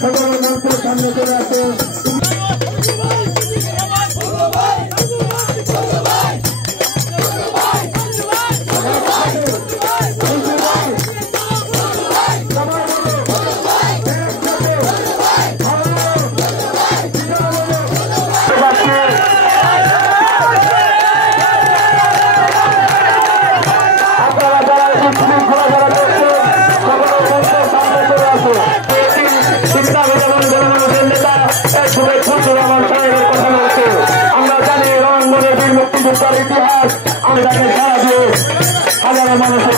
সকল মঞ্চের সামনে চলে আসে। আমরা জানি রণাঙ্গনের বীর মুক্তিযোদ্ধার ইতিহাস, আমি তাকে সারা দিয়ে হাজারো মানুষের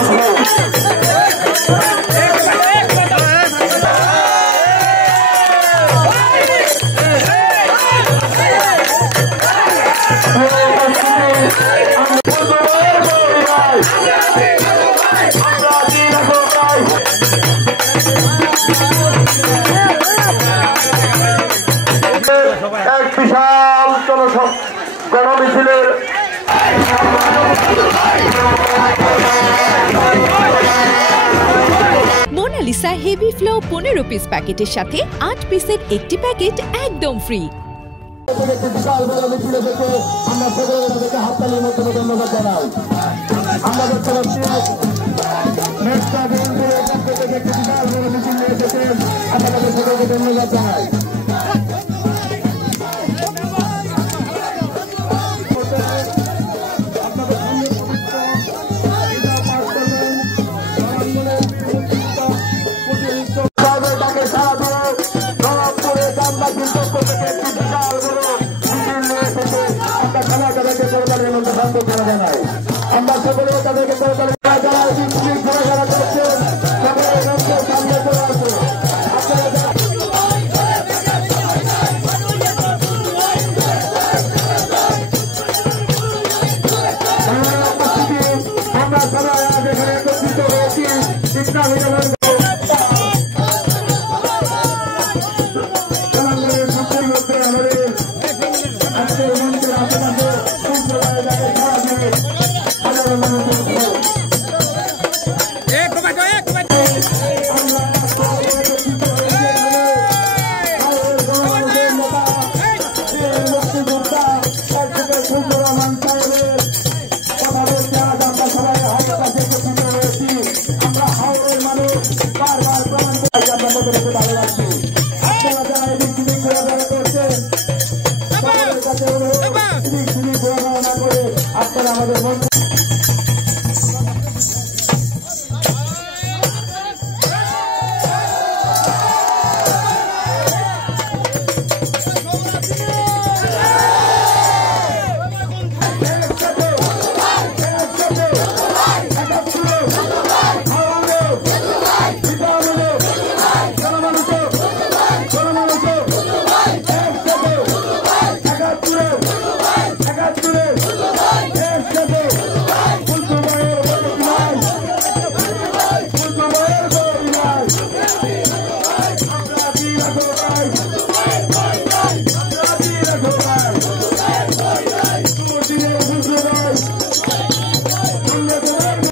এক বিশাল গণমিছিলের মোনালিসা হেভি ফ্লো 15 পিস প্যাকেটের সাথে 8 পিসের একটি প্যাকেট একদম ফ্রি। বিশাল বড় মিছিল থেকে আমরা সকলে তাদেরকে হাততালির মাধ্যমে ধন্যবাদ জানাই। আমরা দেখতে পাচ্ছি নেতা বিএনপির পক্ষ থেকে একটি বিশাল বড় মিছিল নিয়ে এসেছেন, আমরা তাদের সকলকে ধন্যবাদ জানাই। আমরা সকলে তাদেরকে ঘোরাঘোরা করছেন, সামনে চলে আসে। আমরা সবাই আজ এখানে একত্রিত হয়েছি আমরা হাওড়ের মানুষ বারবার প্রমাণ করে ভালো লাগছে।